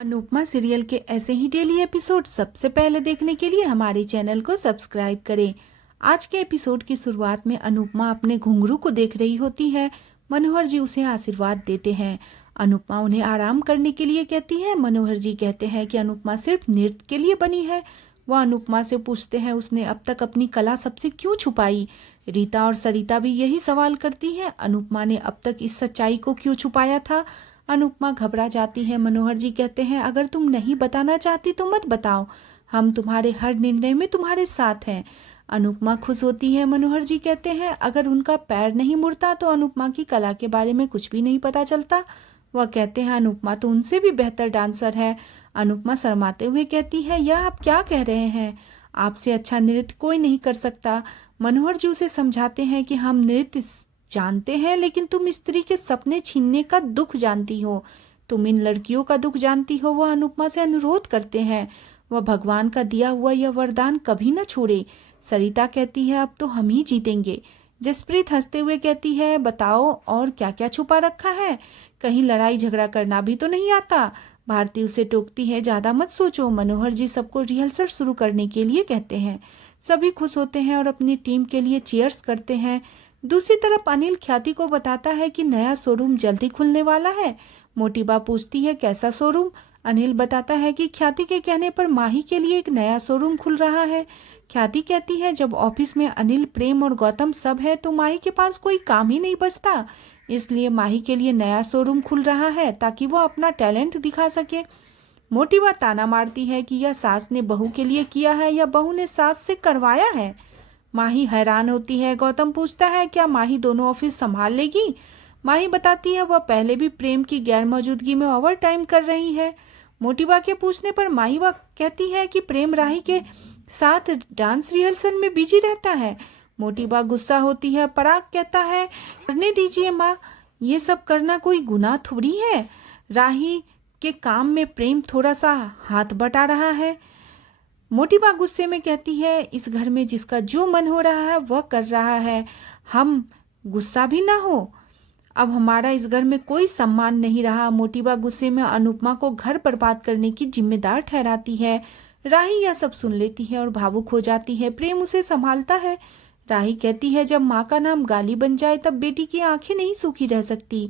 Anupama serial के ऐसे ही daily episode सबसे पहले देखने के लिए हमारे चैनल को सब्सक्राइब करें। आज के एपिसोड की शुरुआत में अनुपमा अपने घुंघरू को देख रही होती है। मनोहर जी उसे आशीर्वाद देते हैं। अनुपमा उन्हें आराम करने के लिए कहती है। मनोहर जी कहते हैं कि अनुपमा सिर्फ नृत्य के लिए बनी है। वह अनुपमा से पूछते हैं उसने अब तक अपनी कला सबसे क्यों छुपाई। रीता और सरिता भी यही सवाल करती है, अनुपमा ने अब तक इस सच्चाई को क्यों छुपाया था। अनुपमा घबरा जाती है। मनोहर जी कहते हैं अगर तुम नहीं बताना चाहती तो मत बताओ, हम तुम्हारे हर निर्णय में तुम्हारे साथ हैं। अनुपमा खुश होती है। मनोहर जी कहते हैं अगर उनका पैर नहीं मुड़ता तो अनुपमा की कला के बारे में कुछ भी नहीं पता चलता। वह कहते हैं अनुपमा तो उनसे भी बेहतर डांसर है। अनुपमा शर्माते हुए कहती है यह आप क्या कह रहे हैं, आपसे अच्छा नृत्य कोई नहीं कर सकता। मनोहर जी उसे समझाते हैं कि हम नृत्य जानते हैं लेकिन तुम स्त्री के सपने छीनने का दुख जानती हो, तुम इन लड़कियों का दुख जानती हो। वह अनुपमा से अनुरोध करते हैं वह भगवान का दिया हुआ यह वरदान कभी न छोड़े। सरिता कहती है अब तो हम ही जीतेंगे। जसप्रीत हंसते हुए कहती है बताओ और क्या क्या छुपा रखा है, कहीं लड़ाई झगड़ा करना भी तो नहीं आता। भारती उसे टोकती है ज्यादा मत सोचो। मनोहर जी सबको रिहर्सल शुरू करने के लिए कहते हैं। सभी खुश होते हैं और अपनी टीम के लिए चीयर्स करते हैं। दूसरी तरफ अनिल ख्याति को बताता है कि नया शोरूम जल्दी खुलने वाला है। मोटी बा पूछती है कैसा शोरूम। अनिल बताता है कि ख्याति के कहने पर माही के लिए एक नया शोरूम खुल रहा है। ख्याति कहती है जब ऑफिस में अनिल, प्रेम और गौतम सब है तो माही के पास कोई काम ही नहीं बचता, इसलिए माही के लिए नया शोरूम खुल रहा है ताकि वो अपना टैलेंट दिखा सके। मोटी बा ताना मारती है कि यह सास ने बहू के लिए किया है या बहू ने सास से करवाया है। माही हैरान होती है। गौतम पूछता है क्या माही दोनों ऑफिस संभाल लेगी। माही बताती है वह पहले भी प्रेम की गैर मौजूदगी में ओवर टाइम कर रही है। मोटीबा के पूछने पर माही वह कहती है कि प्रेम राही के साथ डांस रिहर्सल में बिजी रहता है। मोटीबा गुस्सा होती है। पराग कहता है करने दीजिए माँ, ये सब करना कोई गुनाह थोड़ी है। राही के काम में प्रेम थोड़ा सा हाथ बटा रहा है। मोटीबा गुस्से में कहती है इस घर में जिसका जो मन हो रहा है वह कर रहा है, हम गुस्सा भी ना हो। अब हमारा इस घर में कोई सम्मान नहीं रहा। मोटीबा गुस्से में अनुपमा को घर बर्बाद करने की जिम्मेदार ठहराती है। राही यह सब सुन लेती है और भावुक हो जाती है। प्रेम उसे संभालता है। राही कहती है जब माँ का नाम गाली बन जाए तब बेटी की आंखें नहीं सूखी रह सकती।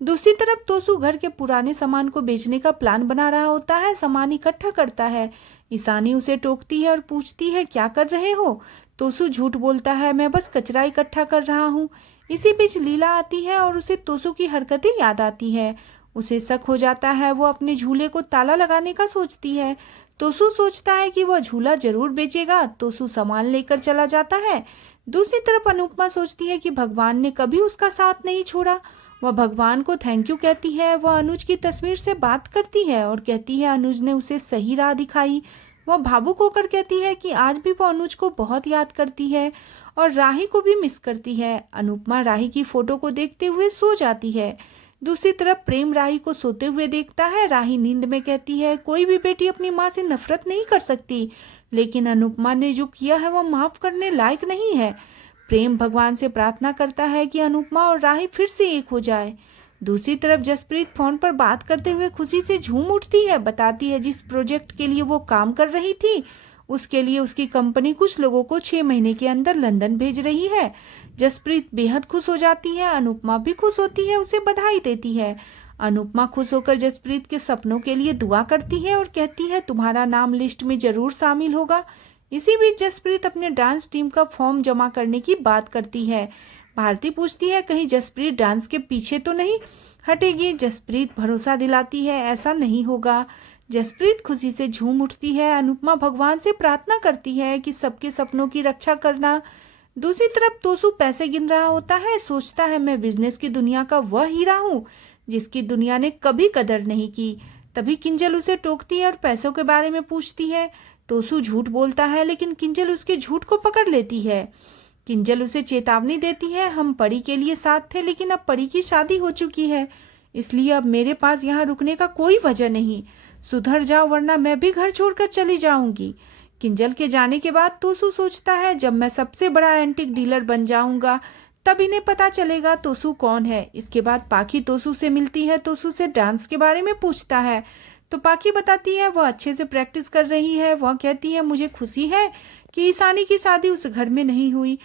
दूसरी तरफ तोसू घर के पुराने सामान को बेचने का प्लान बना रहा होता है, सामान इकट्ठा करता है। ईशानी उसे टोकती है और पूछती है क्या कर रहे हो। तोसू झूठ बोलता है मैं बस कचरा इकट्ठा कर रहा हूँ। इसी बीच लीला आती है और उसे तोसू की हरकतें याद आती है। उसे शक हो जाता है। वो अपने झूले को ताला लगाने का सोचती है। तोसू सोचता है कि वह झूला जरूर बेचेगा। तोसू सामान लेकर चला जाता है। दूसरी तरफ अनुपमा सोचती है कि भगवान ने कभी उसका साथ नहीं छोड़ा। वह भगवान को थैंक यू कहती है। वह अनुज की तस्वीर से बात करती है और कहती है अनुज ने उसे सही राह दिखाई। वह भावुक होकर कहती है कि आज भी वो अनुज को बहुत याद करती है और राही को भी मिस करती है। अनुपमा राही की फोटो को देखते हुए सो जाती है। दूसरी तरफ प्रेम राही को सोते हुए देखता है। राही नींद में कहती है कोई भी बेटी अपनी माँ से नफरत नहीं कर सकती, लेकिन अनुपमा ने जो किया है वह माफ करने लायक नहीं है। प्रेम भगवान से प्रार्थना करता है कि अनुपमा और राही फिर से एक हो जाए। दूसरी तरफ जसप्रीत फोन पर बात करते हुए खुशी से झूम उठती है। बताती है जिस प्रोजेक्ट के लिए वो काम कर रही थी उसके लिए उसकी कंपनी कुछ लोगों को 6 महीने के अंदर लंदन भेज रही है। जसप्रीत बेहद खुश हो जाती है। अनुपमा भी खुश होती है, उसे बधाई देती है। अनुपमा खुश होकर जसप्रीत के सपनों के लिए दुआ करती है और कहती है तुम्हारा नाम लिस्ट में जरूर शामिल होगा। इसी बीच जसप्रीत अपने डांस टीम का फॉर्म जमा करने की बात करती है। भारती पूछती है कहीं जसप्रीत डांस के पीछे तो नहीं हटेगी। जसप्रीत भरोसा दिलाती है ऐसा नहीं होगा। जसप्रीत खुशी से झूम उठती है। अनुपमा भगवान से प्रार्थना करती है कि सबके सपनों की रक्षा करना। दूसरी तरफ तोसू पैसे गिन रहा होता है। सोचता है मैं बिजनेस की दुनिया का वह हीरा हूँ जिसकी दुनिया ने कभी कदर नहीं की। तभी किंजल उसे टोकती है और पैसों के बारे में पूछती है। तोसू झूठ बोलता है लेकिन किंजल उसके झूठ को पकड़ लेती है। किंजल उसे चेतावनी देती है हम परी के लिए साथ थे लेकिन अब परी की शादी हो चुकी है, इसलिए अब मेरे पास यहाँ रुकने का कोई वजह नहीं। सुधर जाओ वरना मैं भी घर छोड़कर चली जाऊंगी। किंजल के जाने के बाद तोसू सोचता है जब मैं सबसे बड़ा एंटिक डीलर बन जाऊंगा तब इन्हें पता चलेगा तोसू कौन है। इसके बाद पाखी तोसू से मिलती है। तोसू से डांस के बारे में पूछता है। तो पाखी बताती है वह अच्छे से प्रैक्टिस कर रही है। वह कहती है मुझे खुशी है कि ईशानी की शादी उस घर में नहीं हुई।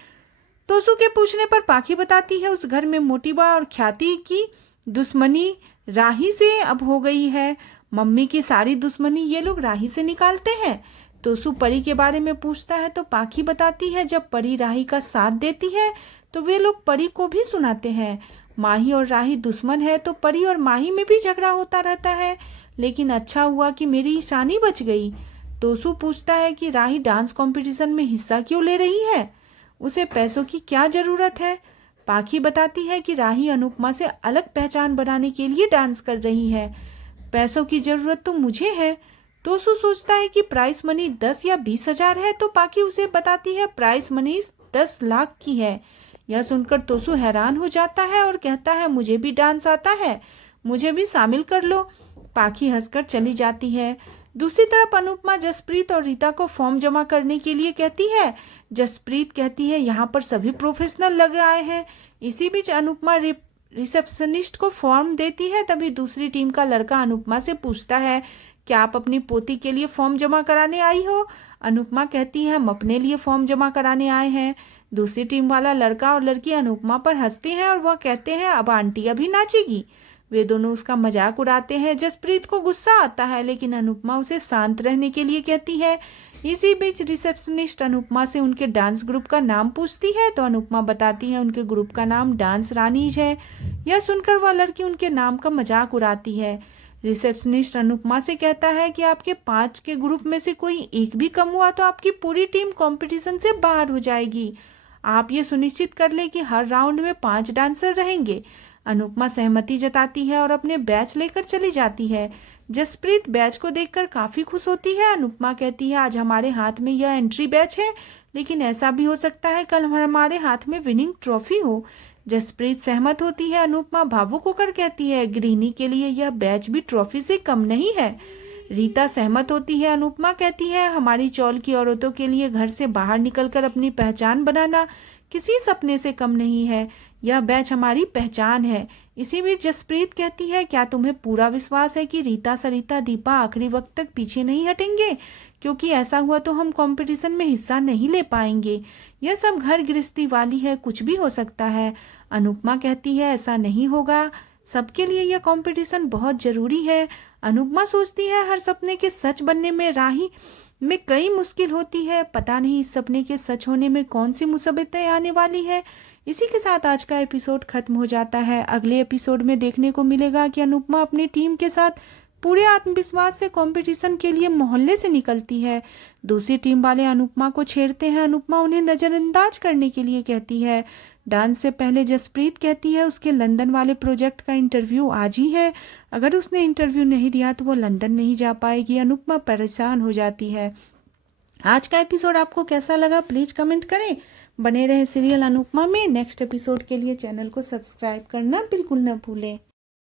तोसू के पूछने पर पाखी बताती है उस घर में मोटिबा और ख्याति की दुश्मनी राही से अब हो गई है। मम्मी की सारी दुश्मनी ये लोग राही से निकालते हैं। तोसू परी के बारे में पूछता है तो पाखी बताती है जब परी राही का साथ देती है तो वे लोग परी को भी सुनाते हैं। माही और राही दुश्मन है तो परी और माही में भी झगड़ा होता रहता है, लेकिन अच्छा हुआ कि मेरी ईशानी बच गई। तोसू पूछता है कि राही डांस कंपटीशन में हिस्सा क्यों ले रही है, उसे पैसों की क्या जरूरत है। पाखी बताती है कि राही अनुपमा से अलग पहचान बनाने के लिए डांस कर रही है। पैसों की जरूरत तो मुझे है। तोसू सोचता है कि प्राइस मनी 10 या 20 हजार है तो पाखी उसे बताती है प्राइस मनी 10 लाख की है। यह सुनकर तोसू हैरान हो जाता है और कहता है मुझे भी डांस आता है, मुझे भी शामिल कर लो। पाखी हंसकर चली जाती है। दूसरी तरफ अनुपमा जसप्रीत और रीता को फॉर्म जमा करने के लिए कहती है। जसप्रीत कहती है यहाँ पर सभी प्रोफेशनल लगे आए हैं। इसी बीच अनुपमा रिसेप्शनिस्ट को फॉर्म देती है। तभी दूसरी टीम का लड़का अनुपमा से पूछता है क्या आप अपनी पोती के लिए फॉर्म जमा कराने आई हो। अनुपमा कहती है हम अपने लिए फॉर्म जमा कराने आए हैं। दूसरी टीम वाला लड़का और लड़की अनुपमा पर हंसते हैं और वह कहते हैं अब आंटी अभी नाचेगी। वे दोनों उसका मजाक उड़ाते हैं। जसप्रीत को गुस्सा आता है लेकिन अनुपमा उसे शांत रहने के लिए कहती है। इसी बीच रिसेप्शनिस्ट अनुपमा से उनके डांस ग्रुप का नाम पूछती है तो अनुपमा बताती है उनके ग्रुप का नाम डांस रानीज है। यह सुनकर वह लड़की उनके नाम का मजाक उड़ाती है। रिसेप्शनिस्ट अनुपमा से कहता है कि आपके 5 के ग्रुप में से कोई एक भी कम हुआ तो आपकी पूरी टीम कंपटीशन से बाहर हो जाएगी। आप ये सुनिश्चित कर ले कि हर राउंड में 5 डांसर रहेंगे। अनुपमा सहमति जताती है और अपने बैच लेकर चली जाती है। जसप्रीत बैच को देखकर काफी खुश होती है। अनुपमा कहती है आज हमारे हाथ में यह एंट्री बैच है, लेकिन ऐसा भी हो सकता है कल हमारे हाथ में विनिंग ट्रॉफी हो। जसप्रीत सहमत होती है। अनुपमा भावुक होकर कहती है ग्रीनी के लिए यह बैच भी ट्रॉफी से कम नहीं है। रीता सहमत होती है। अनुपमा कहती है हमारी चौल की औरतों के लिए घर से बाहर निकलकर अपनी पहचान बनाना किसी सपने से कम नहीं है। यह बैच हमारी पहचान है। इसी बीच जसप्रीत कहती है क्या तुम्हें पूरा विश्वास है कि रीता सरिता दीपा आखिरी वक्त तक पीछे नहीं हटेंगे, क्योंकि ऐसा हुआ तो हम कंपटीशन में हिस्सा नहीं ले पाएंगे। यह सब घर गृहस्थी वाली है, कुछ भी हो सकता है। अनुपमा कहती है ऐसा नहीं होगा, सबके लिए यह कंपटीशन बहुत जरूरी है। अनुपमा सोचती है हर सपने के सच बनने में राही में कई मुश्किल होती है। पता नहीं इस सपने के सच होने में कौन सी मुसीबतें आने वाली है। इसी के साथ आज का एपिसोड खत्म हो जाता है। अगले एपिसोड में देखने को मिलेगा कि अनुपमा अपनी टीम के साथ पूरे आत्मविश्वास से कंपटीशन के लिए मोहल्ले से निकलती है। दूसरी टीम वाले अनुपमा को छेड़ते हैं। अनुपमा उन्हें नजरअंदाज करने के लिए कहती है। डांस से पहले जसप्रीत कहती है उसके लंदन वाले प्रोजेक्ट का इंटरव्यू आज ही है, अगर उसने इंटरव्यू नहीं दिया तो वो लंदन नहीं जा पाएगी। अनुपमा परेशान हो जाती है। आज का एपिसोड आपको कैसा लगा प्लीज कमेंट करें। बने रहे सीरियल अनुपमा में। नेक्स्ट एपिसोड के लिए चैनल को सब्सक्राइब करना बिल्कुल न भूलें।